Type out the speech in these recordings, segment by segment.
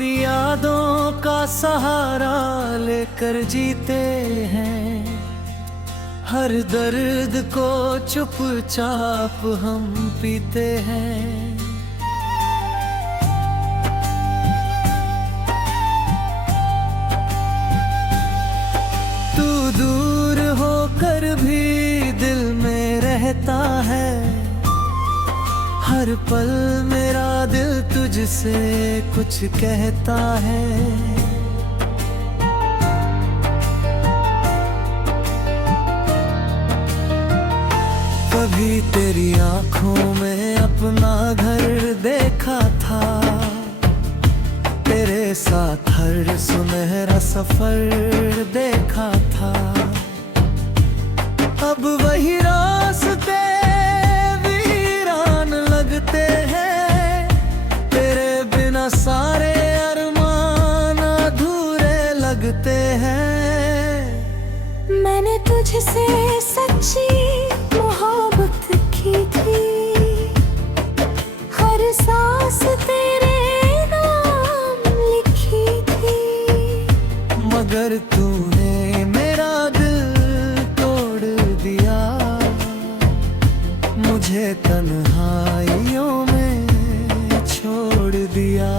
तेरी यादों का सहारा लेकर जीते हैं, हर दर्द को चुपचाप हम पीते हैं। तू दूर होकर भी दिल में रहता है, हर पल मेरा दिल तुझसे कुछ कहता है। कभी तेरी आंखों में अपना घर देखा था, तेरे साथ हर सुनहरा सफर देखा था। अब वही रास्ते वीरान लगते हैं, तेरे बिना सारे अरमान अधूरे लगते हैं। मैंने तुझसे सच्ची मोहब्बत की थी, हर सांस तेरे नाम लिखी थी। मगर तूने मेरा दिल तोड़ दिया, मुझे तन्हाइयों में छोड़ दिया।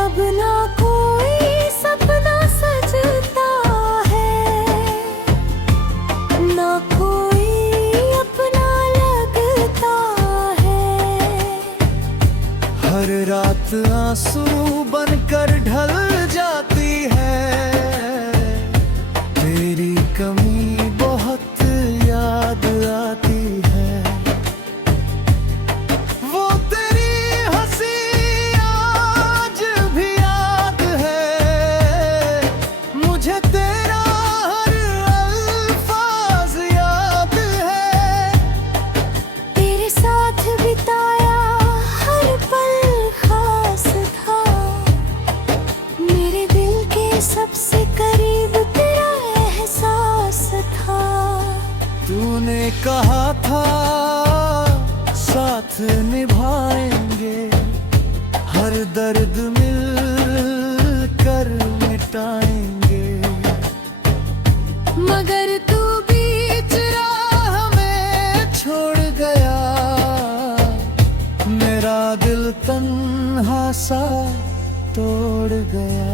अब ना कोई सपना सजता है, ना कोई अपना लगता है। हर रात आंसू बनकर ढल जाती है, तेरी कमी बहुत याद आती है। वो तेरी हंसी आज भी याद है, मुझे तेरा हर अल्फाज याद है। तेरे साथ बिताया हर पल खास था, मेरे दिल के सबसे करीब तेरा एहसास था। तूने कहा था साथ निभाएंगे, हर दर्द मिलकर मिटाएंगे। मगर तू बीच राह में छोड़ गया, मेरा दिल तन्हा सा तोड़ गया।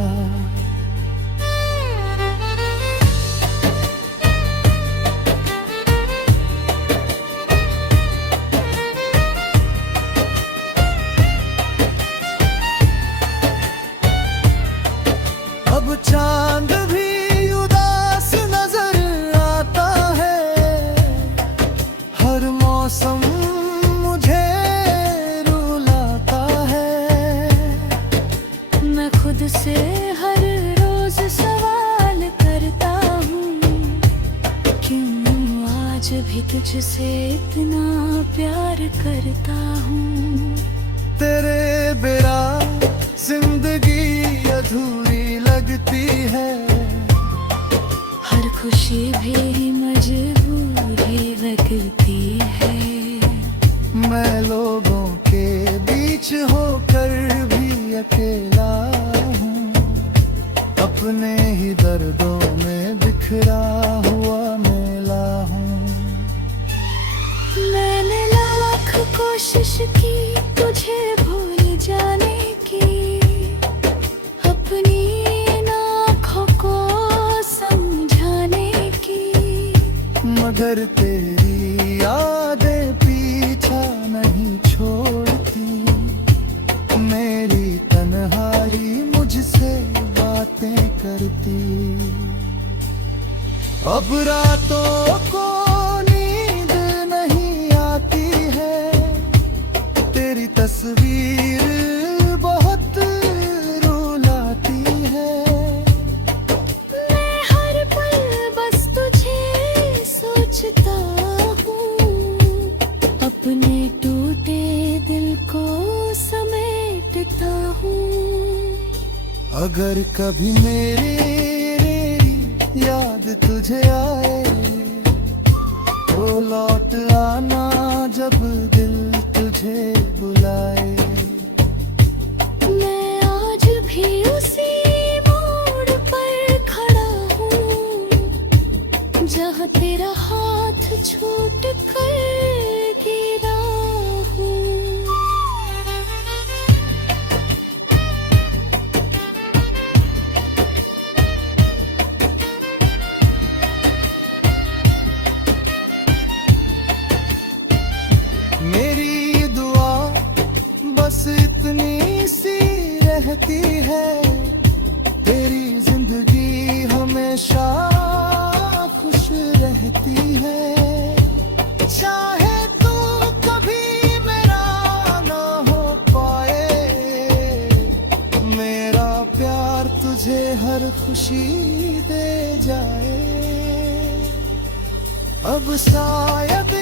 अब चांद भी उदास नजर आता है, हर मौसम मुझे रुलाता है। मैं खुद से हर रोज सवाल करता हूँ, क्यों आज भी तुझसे इतना प्यार करता हूँ। तेरे बिना जिंदगी अधूरी लगती है, हर खुशी भी मजबूरी लगती है। मैं लोगों के बीच होकर भी अकेला हूँ, अपने ही दर्दों में बिखरा हुआ मेला हूँ। मैंने लाख कोशिश की तुझे भूल जाने की, अपनी इन आँखों को समझाने की। मगर तेरी यादें पीछा नहीं छोड़ती, मेरी तन्हाई मुझसे बातें करती। अब रातों को नींद नहीं आती है, तेरी तस्वीर बहुत रुलाती है। मैं हर पल बस तुझे सोचता हूँ, अपने टूटे दिल को समेटता हूँ। अगर कभी मेरी याद तुझे आए, तो लौट आना जब दिल तुझे बुलाए। मैं छूट कर गिरा हूँ। मेरी दुआ बस इतनी सी रहती है, तेरी जिंदगी हमेशा खुश रहती है। चाहे तू कभी मेरा ना हो पाए, मेरा प्यार तुझे हर खुशी दे जाए। अब शायद